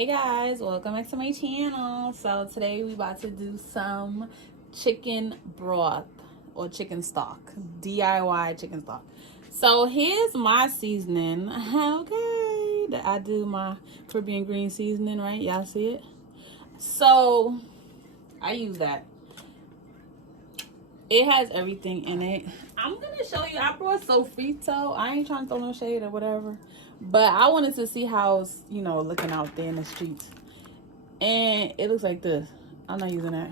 Hey guys, welcome back to my channel. So today we about to do some chicken broth or chicken stock, DIY chicken stock. So here's my seasoning. Okay, I do my Caribbean green seasoning, right? Y'all see it? So I use that. It has everything in it. I'm gonna show you. I brought sofrito. I ain't trying to throw no shade or whatever, but I wanted to see how it's, looking out there in the streets. And it looks like this. I'm not using that.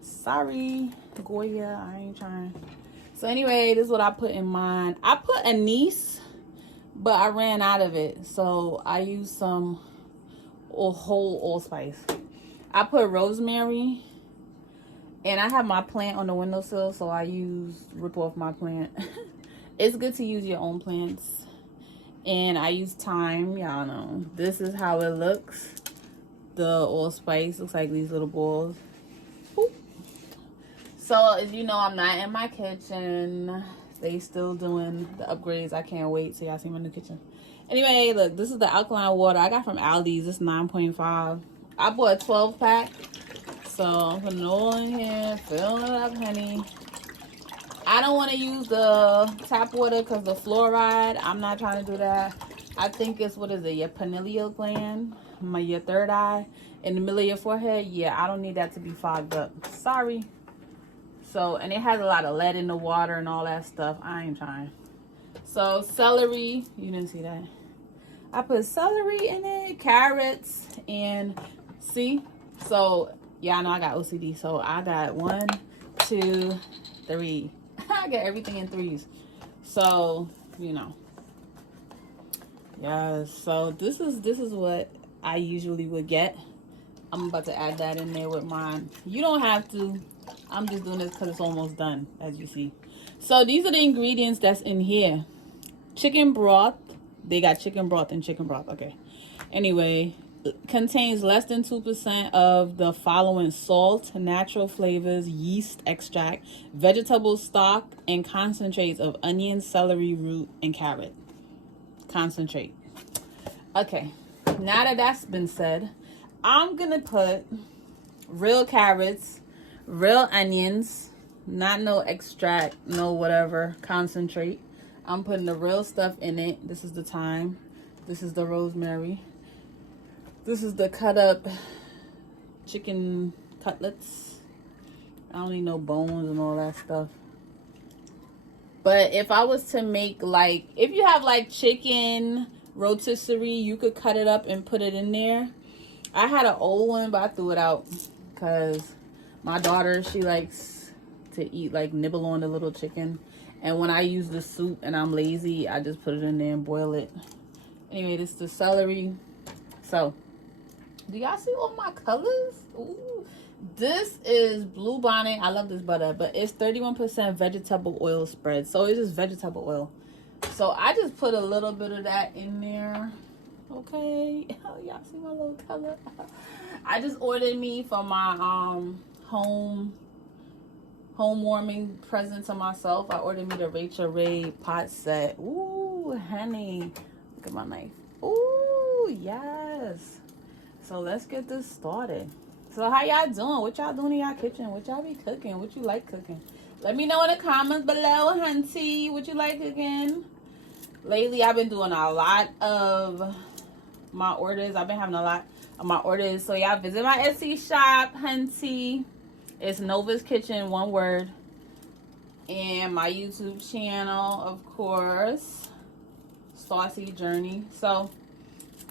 Sorry, Goya. I ain't trying. So anyway, this is what I put in mine. I put anise, but I ran out of it, so I used some whole allspice. I put rosemary. And I have my plant on the windowsill, so I rip off my plant. It's good to use your own plants. And I use thyme, y'all know. This is how it looks. The allspice looks like these little balls. Boop. So, as you know, I'm not in my kitchen. They still doing the upgrades. I can't wait till y'all see my new kitchen. Anyway, look, this is the alkaline water I got from Aldi's. It's 9.5. I bought a 12 pack. So I'm putting it all in here, filling it up, honey. I don't want to use the tap water because the fluoride. I'm not trying to do that. I think it's, your pineal gland, your third eye, in the middle of your forehead. Yeah, I don't need that to be fogged up. Sorry. So, and it has a lot of lead in the water and all that stuff. I ain't trying. So celery, you didn't see that. I put celery in it, carrots, and see, so. Yeah, I know I got OCD, so I got 1, 2, 3. I got everything in threes. So, yes. So this is what I usually would get. I'm about to add that in there with mine. You don't have to. I'm just doing this because it's almost done, as you see. So these are the ingredients that's in here. Chicken broth. They got chicken broth and chicken broth. Okay. Anyway. Contains less than 2% of the following: salt, natural flavors, yeast extract, vegetable stock, and concentrates of onion, celery root, and carrot. Concentrate. Okay, now that that's been said, I'm gonna put real carrots, real onions, not no extract, no whatever, concentrate. I'm putting the real stuff in it. This is the thyme. This is the rosemary. This is the cut up chicken cutlets. I don't need no bones and all that stuff. But if I was to make if you have chicken rotisserie, you could cut it up and put it in there. I had an old one, but I threw it out because my daughter, she likes to eat nibble on the little chicken. And when I use the soup and I'm lazy, I just put it in there and boil it. Anyway, this is the celery. So, do y'all see all my colors? Ooh. This is Blue Bonnet. I love this butter, but it's 31% vegetable oil spread. So it's just vegetable oil. So I just put a little bit of that in there. Okay. Oh, y'all see my little color? I just ordered me for my home warming present to myself. I ordered me the Rachel Ray pot set. Ooh, honey. Look at my knife. Ooh, yes. So let's get this started. So how y'all doing? What y'all doing in y'all kitchen? What y'all be cooking? What you like cooking? Let me know in the comments below, hunty. What you like cooking? Lately, I've been doing a lot of my orders. I've been having a lot of my orders. So y'all visit my Etsy shop, hunty. It's Nova's Kitchen, one word. And my YouTube channel, of course, Saucy Journey. So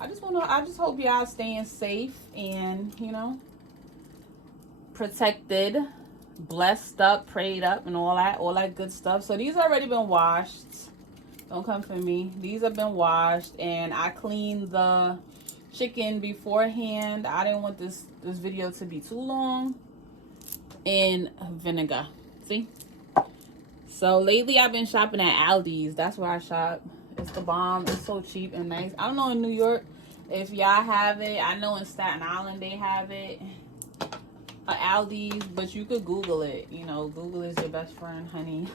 I just hope y'all staying safe and, protected, blessed up, prayed up, and all that good stuff. So these already been washed. Don't come for me. These have been washed, and I cleaned the chicken beforehand. I didn't want this video to be too long. In vinegar. See? So lately I've been shopping at Aldi's. That's where I shop. It's the bomb. It's so cheap and nice. I don't know in New York if y'all have it. I know in Staten Island they have it. Aldi's, but you could Google it. Google is your best friend, honey.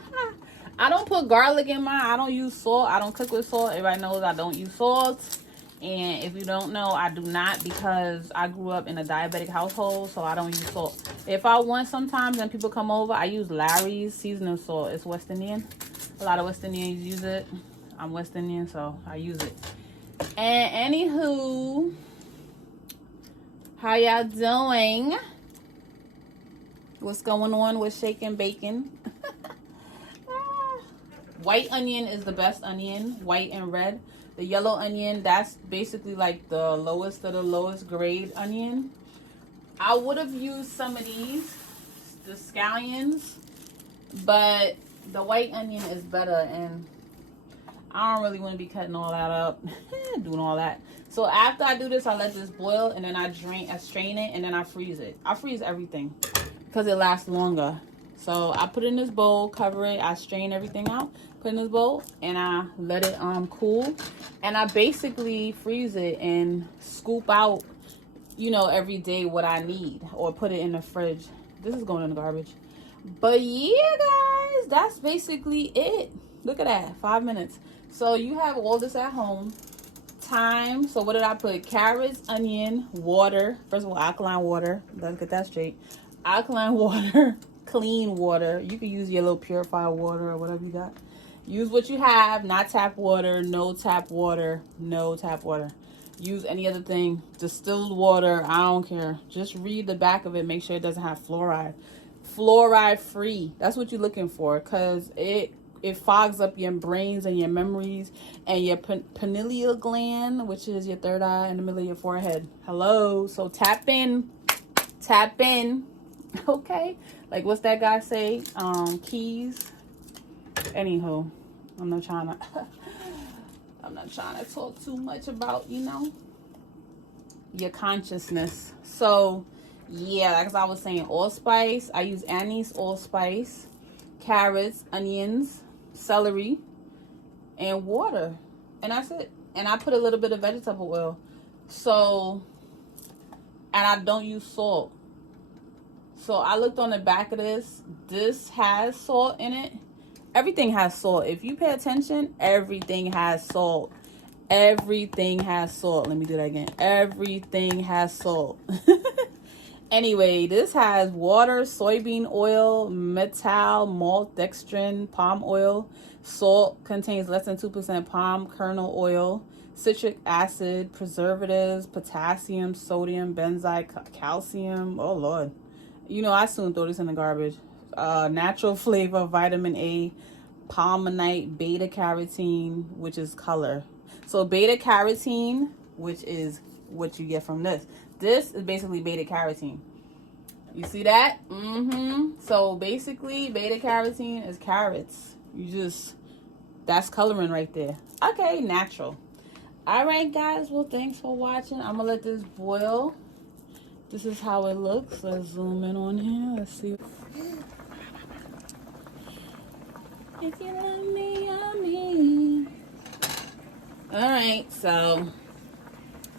I don't put garlic in mine. I don't use salt. I don't cook with salt. Everybody knows I don't use salt. And if you don't know, I do not, because I grew up in a diabetic household, so I don't use salt. If I want, sometimes when people come over, I use Larry's seasoning salt. It's West Indian. A lot of West Indians use it. I'm West Indian, so I use it. And anywho, how y'all doing? What's going on with shaking bacon? White onion is the best onion, white and red. The yellow onion, that's basically like the lowest of the lowest grade onion. I would have used some of these, the scallions, but the white onion is better, and I don't really want to be cutting all that up, doing all that. So after I do this, I let this boil, and then I strain it, and then I freeze it. I freeze everything because it lasts longer. So I put it in this bowl, cover it, I strain everything out, put it in this bowl, and I let it cool. And I basically freeze it and scoop out, you know, every day what I need, or put it in the fridge. This is going in the garbage. But yeah, guys, that's basically it. Look at that, 5 minutes. So you have all this at home. Thyme. So what did I put? Carrots, onion, water. First of all, alkaline water. Let's get that straight. Alkaline water. Clean water. You can use your little purified water or whatever you got. Use what you have, not tap water, no tap water, no tap water. Use any other thing, distilled water, I don't care. Just read the back of it, make sure it doesn't have fluoride. Fluoride free, that's what you're looking for, because it fogs up your brains and your memories and your pineal gland, which is your third eye in the middle of your forehead. Hello, so tap in, okay? Like, what's that guy say? Keys. Anywho, I'm not trying to talk too much about, you know, your consciousness. So yeah, like I was saying, allspice. I use anise allspice, carrots, onions, celery, and water, and that's it. And I put a little bit of vegetable oil. So, and I don't use salt. So I looked on the back of this. This has salt in it. Everything has salt. If you pay attention, everything has salt. Everything has salt. Let me do that again. Everything has salt. Anyway, this has water, soybean oil, methyl, maltodextrin, palm oil. Salt contains less than 2% palm kernel oil, citric acid, preservatives, potassium, sodium, benzoate, calcium. Oh, Lord. You know, I soon throw this in the garbage. Natural flavor, vitamin A, palmite, beta carotene, which is color. So beta carotene, which is what you get from this. This is basically beta carotene. You see that? So basically, beta carotene is carrots. That's coloring right there. Okay, natural. All right, guys. Well, thanks for watching. I'm gonna let this boil. This is how it looks. Let's zoom in on here. Let's see. If you love me, yummy. All right, so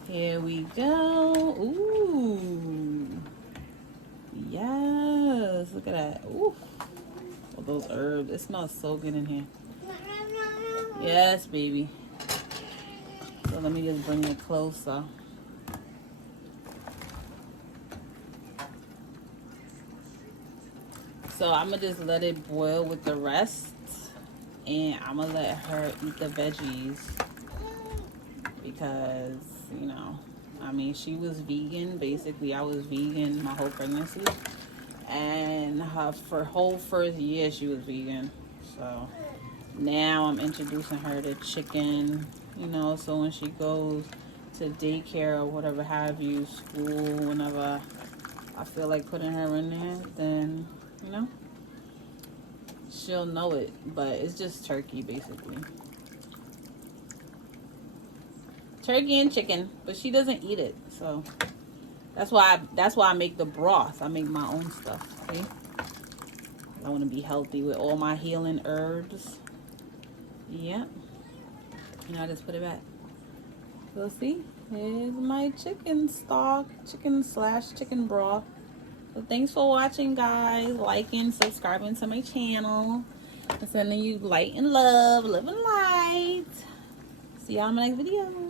here we go. Ooh, yes. Look at that. Ooh, all those herbs. It smells so good in here. Yes, baby. So let me just bring it closer. So I'm going to just let it boil with the rest. And I'm going to let her eat the veggies. Because, you know, I mean, she was vegan. Basically, I was vegan my whole pregnancy. And for whole first year, she was vegan. So now I'm introducing her to chicken. You know, so when she goes to daycare or whatever have you, school, whenever I feel like putting her in there, then, you know, she'll know it. But it's just turkey, basically. Turkey and chicken, but she doesn't eat it. So that's why I make the broth. I make my own stuff. Okay? I want to be healthy with all my healing herbs. Yeah. And I just put it back. So see, here's my chicken stock, chicken broth. So thanks for watching, guys. Liking, subscribing to my channel. I'm sending you light and love and light. See y'all in my next video.